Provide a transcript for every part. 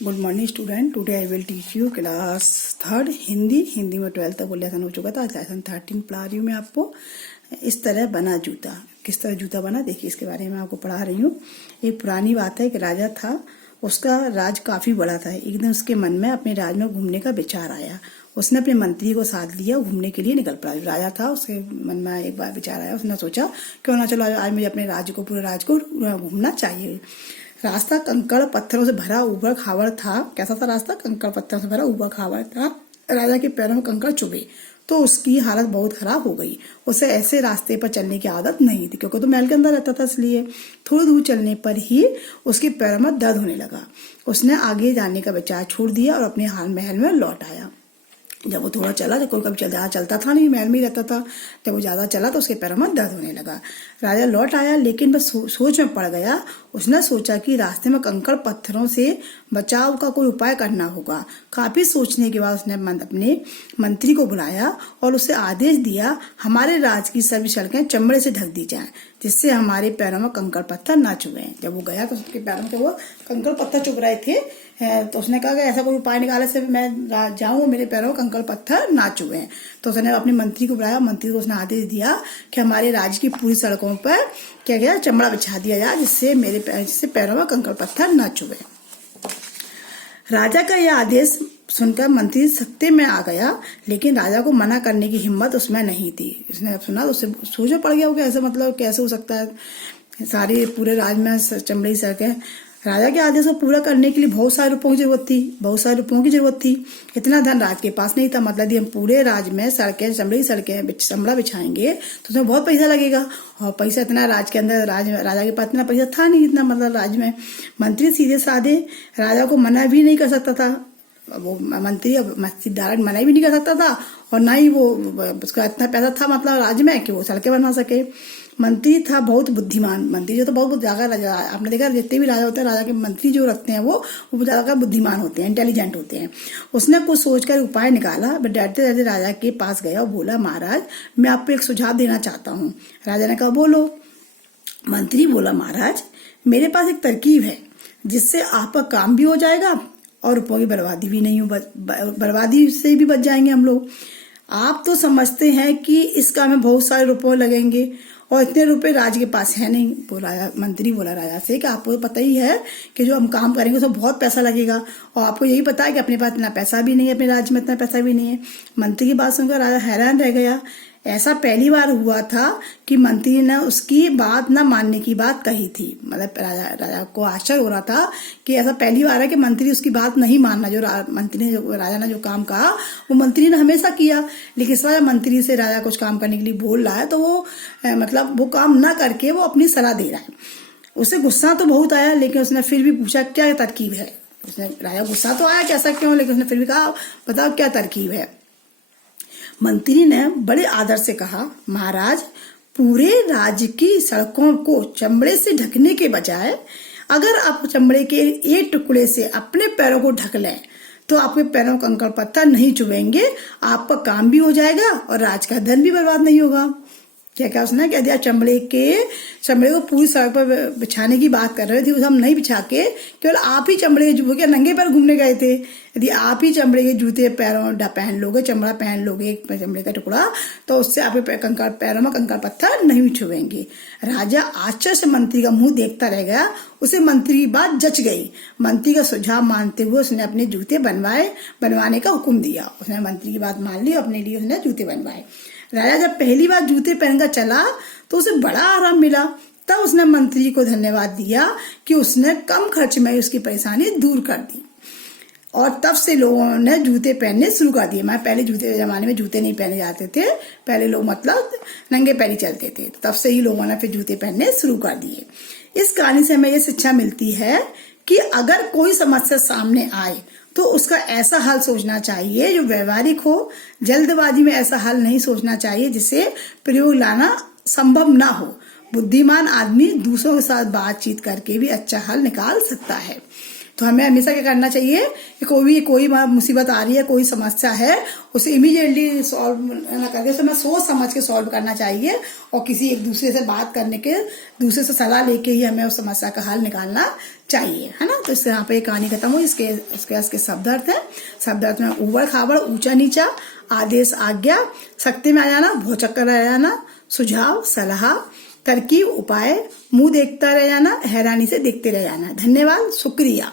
Good morning student. Today I will teach you class third Hindi में 12 तक वो lesson हो चुका था। आज लेसन 13 पढ़ा रही हूँ मैं आपको। इस तरह बना जूता। किस तरह जूता बना देखिए, इसके बारे में आपको पढ़ा रही हूँ। एक पुरानी बात है, एक राजा था, उसका राज काफी बड़ा था। एक दिन उसके मन में अपने राज में घूमने का विचार आया। उसने अपने मंत्री को साथ लिया, घूमने के लिए निकल पड़ा। राजा था, उसके मन में एक बार विचार आया। उसने सोचा क्यों ना चलो आज मुझे अपने पूरे राज्य को घूमना चाहिए। रास्ता कंकड़ पत्थरों से भरा ऊबड़ खाबड़ था। कैसा था रास्ता? कंकड़ पत्थरों से भरा ऊबड़ खाबड़ था। राजा के पैरों में कंकड़ चुभे तो उसकी हालत बहुत खराब हो गई। उसे ऐसे रास्ते पर चलने की आदत नहीं थी, क्योंकि तो महल के अंदर रहता था, इसलिए थोड़ी दूर चलने पर ही उसके पैरों में दर्द होने लगा। उसने आगे जाने का विचार छोड़ दिया और अपने हाल महल में लौट आया। जब वो थोड़ा चला, जब कोई कभी ज्यादा चलता था नहीं, महल में ही रहता था, जब वो ज्यादा चला तो उसके पैरों में दर्द होने लगा। राजा लौट आया, लेकिन बस सोच में पड़ गया। उसने सोचा कि रास्ते में कंकड़ पत्थरों से बचाव का कोई उपाय करना होगा। काफी सोचने के बाद उसने अपने मंत्री को बुलाया और उसे आदेश दिया, हमारे राज की सभी सड़कें चमड़े से ढक दी जाएं, जिससे हमारे पैरों में कंकड़ पत्थर ना चुभे। जब वो गया तो उसके पैरों में वो कंकड़ पत्थर चुभ रहे थे, तो उसने कहा कि ऐसा कोई उपाय निकाले से मैं जाऊं, मेरे पैरों में कंकड़ पत्थर ना चुभे। तो उसने अपने मंत्री को बुलाया। मंत्री को उसने आदेश दिया कि हमारे राज्य की पूरी सड़कों पर क्या गया, चमड़ा बिछा दिया जाए, जिससे पैरों में कंकड़ पत्थर ना चुभे। राजा का यह आदेश सुनकर मंत्री सत्ते में आ गया, लेकिन राजा को मना करने की हिम्मत उसमें नहीं थी। उसने अब सुना तो उससे सोच में पड़ गया, कैसे मतलब कैसे हो सकता है सारे पूरे राज्य में चमड़े की सड़कें। राजा के आदेश को पूरा करने के लिए बहुत सारे रुपयों की जरूरत थी। इतना धन राज के पास नहीं था। मतलब यदि हम पूरे राज्य में चमड़ा बिछाएंगे तो उसमें बहुत पैसा लगेगा, और पैसा इतना राज के अंदर राजा के पास इतना पैसा था नहीं, इतना मतलब राज्य में। मंत्री सीधे साधे राजा को मना भी नहीं कर सकता था। वो मंत्री डायरेक्ट मना भी नहीं कर सकता था, और ना ही वो उसका इतना पैसा था मतलब राज्य में कि वो सड़कें बनवा सके। मंत्री था बहुत बुद्धिमान। मंत्री जो तो बहुत ज्यादा राजा, आपने देखा जितने भी राजा होते हैं, राजा के मंत्री जो रखते हैं वो ज्यादा बुद्धिमान होते हैं, इंटेलिजेंट होते हैं। उसने कुछ सोचकर उपाय निकाला। डरते डरते राजा के पास गया और बोला, महाराज मैं आपको एक सुझाव देना चाहता हूँ। राजा ने कहा बोलो। मंत्री बोला, महाराज मेरे पास एक तरकीब है, जिससे आपका काम भी हो जाएगा और रुपयों की बर्बादी भी नहीं हो, बर्बादी से भी बच जाएंगे हम लोग। आप तो समझते हैं कि इस काम में बहुत सारे रुपए लगेंगे और इतने रुपए राज के पास है नहीं। मंत्री बोला राजा से कि आपको पता ही है कि जो हम काम करेंगे उसमें बहुत पैसा लगेगा, और आपको यही पता है कि अपने पास इतना पैसा भी नहीं है, अपने राज्य में इतना पैसा भी नहीं है। मंत्री की बात सुनकर राजा हैरान रह गया। ऐसा पहली बार हुआ था कि मंत्री ने उसकी बात न मानने की बात कही थी। मतलब राजा को आश्चर्य हो रहा था कि ऐसा पहली बार है कि मंत्री उसकी बात नहीं मानना। जो राजा ने जो काम कहा वो मंत्री ने हमेशा किया, लेकिन इस बार मंत्री से राजा कुछ काम करने के लिए बोल रहा है तो वो मतलब वो काम ना करके वो अपनी सलाह दे रहा है। उसे गुस्सा तो बहुत आया, लेकिन उसने फिर भी पूछा क्या तरकीब है। राजा गुस्सा तो आया कैसा क्यों, लेकिन उसने फिर भी कहा बताओ क्या तरकीब है। मंत्री ने बड़े आदर से कहा, महाराज पूरे राज्य की सड़कों को चमड़े से ढकने के बजाय अगर आप चमड़े के एक टुकड़े से अपने पैरों को ढक लें तो आपके पैरों में कंकड़ पत्थर नहीं चुभेंगे, आपका काम भी हो जाएगा और राज का धन भी बर्बाद नहीं होगा। क्या उसने कह दिया, चमड़े को पूरी सड़क पर बिछाने की बात कर रहे थे, हम नहीं बिछा के केवल आप ही चमड़े के जूते नंगे पैर घूमने गए थे। यदि आप ही चमड़े के जूते पैरों पहन लोगे, चमड़ा पहन लोगे, एक चमड़े का टुकड़ा, तो उससे आपके पैरों में कंकड़ पत्थर नहीं छुएंगे। राजा आश्चर्य से मंत्री का मुंह देखता रह गया। उसे मंत्री की बात जच गई। मंत्री का सुझाव मानते हुए उसने अपने जूते बनवाने का हुक्म दिया। उसने मंत्री की बात मान ली और अपने लिए उसने जूते बनवाए। राजा जब पहली बार जूते पहनकर चला तो उसे बड़ा आराम मिला। तब उसने मंत्री को धन्यवाद दिया कि उसने कम खर्च में उसकी परेशानी दूर कर दी, और तब से लोगों ने जूते पहनने शुरू कर दिए। मैं पहले जमाने में जूते नहीं पहने जाते थे, पहले लोग मतलब नंगे पैरी चलते थे, तब से ही लोगों ने फिर जूते पहनने शुरू कर दिए। इस कहानी से हमें ये शिक्षा मिलती है कि अगर कोई समस्या सामने आए तो उसका ऐसा हल सोचना चाहिए जो व्यवहारिक हो। जल्दबाजी में ऐसा हल नहीं सोचना चाहिए जिसे प्रयोग लाना संभव ना हो। बुद्धिमान आदमी दूसरों के साथ बातचीत करके भी अच्छा हल निकाल सकता है। तो हमें हमेशा क्या करना चाहिए कि कोई मुसीबत आ रही है, कोई समस्या है, उसे इमीडिएटली सॉल्व ना करके उसे हमें सोच समझ के सॉल्व करना चाहिए और किसी एक दूसरे से बात करने के, दूसरे से सलाह लेके ही हमें उस समस्या का हल निकालना चाहिए, है ना। तो इससे यहाँ पे कहानी खत्म हुई। इसके शब्द अर्थ है। शब्द अर्थ में ऊबड़ खाबड़, ऊंचा नीचा, आदेश आज्ञा, सख्ती में आ जाना, भौचक्कर रह जाना, सुझाव सलाह, तरकीब उपाय, मुंह देखता रह जाना, हैरानी से देखते रह जाना, धन्यवाद शुक्रिया,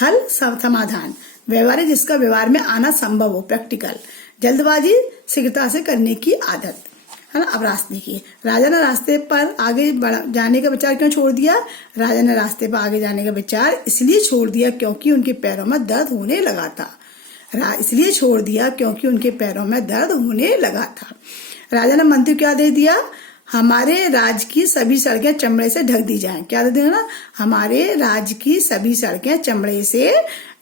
हल समाधान, व्यवहारिक जिसका व्यवहार में आना संभव हो, प्रैक्टिकल, जल्दबाजी शीघ्रता से करने की आदत, है ना। अब रास्ते की, राजा ने रास्ते पर आगे जाने का विचार क्यों छोड़ दिया? राजा ने रास्ते पर आगे जाने का विचार इसलिए छोड़ दिया क्योंकि उनके पैरों में दर्द होने लगा था। इसलिए छोड़ दिया क्योंकि उनके पैरों में दर्द होने लगा था। राजा ने मंत्री को क्या दे दिया? हमारे राज्य की सभी सड़कें चमड़े से ढक दी जाएं। क्या दे दिया ना? हमारे राज्य की सभी सड़कें चमड़े से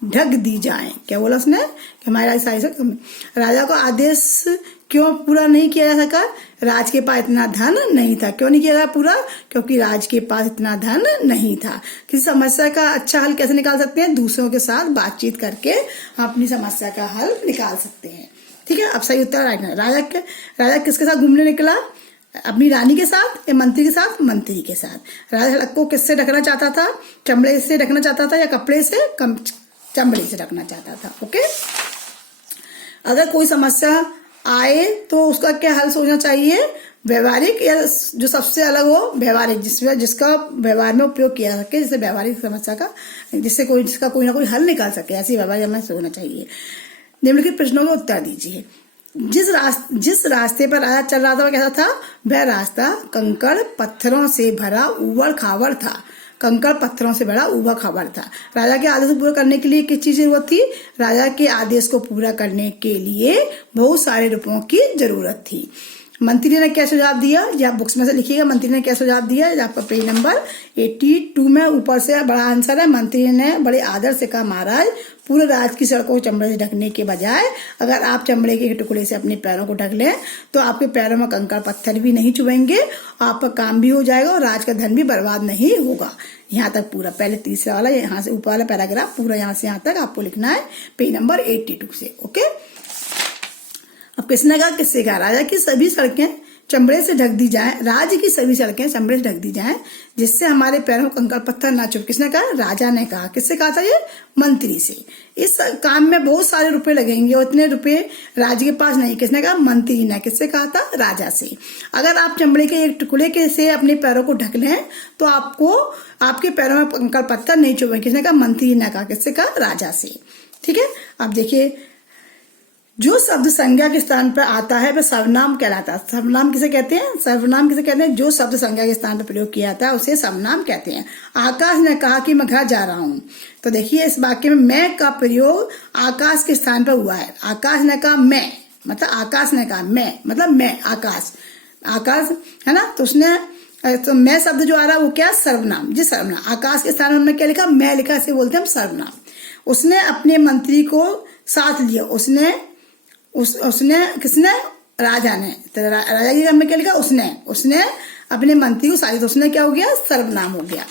ढक दी जाएं। क्या बोला उसने? कि हमारे राज्य सारी सड़क। राजा को आदेश क्यों पूरा नहीं किया जा सका? राज के पास इतना धन नहीं था। क्यों नहीं किया गया पूरा? क्योंकि राज के पास इतना धन नहीं था। किसी समस्या का अच्छा हल कैसे निकाल सकते हैं? दूसरों के साथ बातचीत करके हम अपनी समस्या का हल निकाल सकते हैं। ठीक है, अब सही उत्तर राजा किसके साथ घूमने निकला? अपनी रानी के साथ या मंत्री के साथ? मंत्री के साथ। राजा सड़क को किससे ढकना चाहता था? चमड़े से ढकना चाहता था या कपड़े से? चमड़े से ढकना चाहता था। ओके, अगर कोई समस्या आए तो उसका क्या हल सोचना चाहिए? व्यवहारिक या जो सबसे अलग हो, व्यवहारिक, जिसका व्यवहार में उपयोग किया सके, जिससे व्यवहारिक समस्या का जिसका कोई ना कोई हल निकाल सके, ऐसी व्यवहार हमें सोचना चाहिए। निम्नलिखित प्रश्नों का उत्तर दीजिए। जिस रास्ते पर राजा चल रहा था वह कैसा था? वह रास्ता कंकड़ पत्थरों से भरा ऊबड़ खाबड़ था। कंकड़ पत्थरों से भरा ऊबड़ खाबड़ था। राजा के आदेश को पूरा करने के लिए किस चीज की जरूरत थी? राजा के आदेश को पूरा करने के लिए बहुत सारे रुपयों की जरूरत थी। मंत्री ने क्या सुझाव दिया? ये आप बुक्स में से लिखिएगा। मंत्री ने क्या सुझाव दिया? आपका पेज नंबर 82 में ऊपर से बड़ा आंसर है। मंत्री ने बड़े आदर से कहा, महाराज, पूरे राज्य की सड़कों को चमड़े से ढकने के बजाय अगर आप चमड़े के टुकड़े से अपने पैरों को ढक लें तो आपके पैरों में कंकड़ पत्थर भी नहीं चुभेंगे, आपका काम भी हो जाएगा और राज का धन भी बर्बाद नहीं होगा। यहाँ तक पूरा, पहले तीसरा वाला यहाँ से ऊपर वाला पैराग्राफ पूरा यहाँ से यहाँ तक आपको लिखना है पेज नंबर 82 से। ओके, अब किसने कहा? किससे कहा? राजा की सभी सड़कें चमड़े से ढक दी जाएं। राज्य की सभी सड़कें चमड़े से ढक दी जाएं जिससे हमारे पैरों में कंकड़ पत्थर ना चुभ। किसने कहा? राजा ने कहा। किससे कहा था? ये मंत्री से। इस काम में बहुत सारे रुपए लगेंगे और इतने रुपए राज्य के पास नहीं। किसने कहा? मंत्री ने। किससे कहा था? राजा से। अगर आप चमड़े के एक टुकड़े के से अपने पैरों को ढक लें तो आपको आपके पैरों में कंकड़ पत्थर नहीं चुभेंगे। किसने कहा? मंत्री ने कहा। किससे कहा? राजा से। ठीक है, अब देखिए, जो शब्द संज्ञा के स्थान पर आता है वह सर्वनाम कहलाता है। सर्वनाम किसे कहते हैं? सर्वनाम किसे कहते हैं? जो शब्द संज्ञा के स्थान पर प्रयोग किया जाता है उसे सर्वनाम कहते हैं। आकाश ने कहा कि मैं घर जा रहा हूँ। तो देखिए, इस वाक्य में मैं का प्रयोग आकाश के स्थान पर हुआ है। आकाश ने कहा मैं, मतलब आकाश ने कहा मैं, मतलब मैं, आकाश है ना। तो उसने तो मैं शब्द जो आ रहा है वो क्या? सर्वनाम। जी सर्वनाम। आकाश के स्थान में हमने क्या लिखा? मैं लिखा, इसे बोलते हैं हम सर्वनाम। उसने अपने मंत्री को साथ लिया। उसने किसने? राजा ने। तो राजा की में क्या लिखा? उसने अपने मंत्री को साथ। तो उसने क्या हो गया? सर्वनाम हो गया।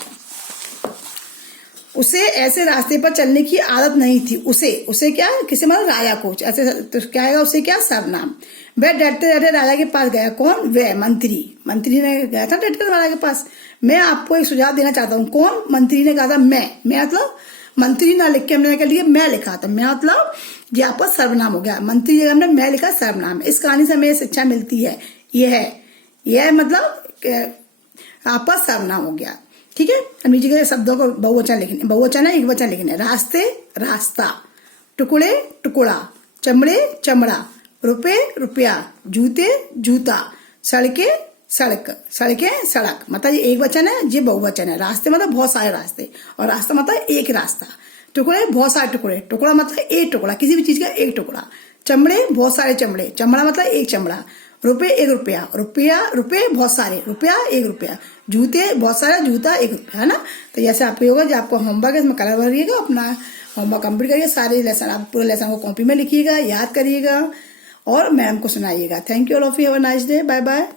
उसे ऐसे रास्ते पर चलने की आदत नहीं थी। उसे क्या? किसे मतलब? राजा को। ऐसे तो क्या आएगा? उसे क्या? सर्वनाम। वह डरते डरते राजा के पास गया। कौन? वह मंत्री ने गया था डरते राजा के पास। मैं आपको एक सुझाव देना चाहता हूँ। कौन? मंत्री ने कहा था मैं मतलब मंत्री ना लिख के हमने क्या लिखा? मैं लिखा था। मैं मतलब ये आपका सर्वनाम हो गया। मंत्री जगह हमने मैं लिखा, सर्वनाम। इस कहानी से हमें शिक्षा मिलती है यह मतलब आपका सर्वनाम हो गया। ठीक है, नीचे के शब्दों को बहुवचन लिखने, बहुवचन है, एक वचन लिखने। रास्ते, रास्ता, टुकड़े, टुकड़ा, चमड़े, चमड़ा, रुपए, रुपया, जूते, जूता, सड़के, सड़कें, सड़क। मतलब ये एक वचन है, ये बहुवचन है। रास्ते मतलब बहुत सारे रास्ते और रास्ता मतलब एक रास्ता। टुकड़े, बहुत सारे टुकड़े, टुकड़ा मतलब एक टुकड़ा, किसी भी चीज का एक टुकड़ा। चमड़े, बहुत सारे चमड़े, चमड़ा मतलब एक चमड़ा। रुपए, एक रुपया, रुपए बहुत सारे, रुपया एक रुपया। जूते, बहुत सारा जूता, एक रुपया, है ना। तो जैसे आपको होगा जो आपको होमवर्क है इसमें कलर भरिएगा, अपना होमवर्क कंप्लीट करिए। सारे लेसन आप पूरे लेसन को कॉपी में लिखिएगा, याद करिएगा और मैम को सुनाइएगा। Thank you all of you. Have a nice day. Bye bye.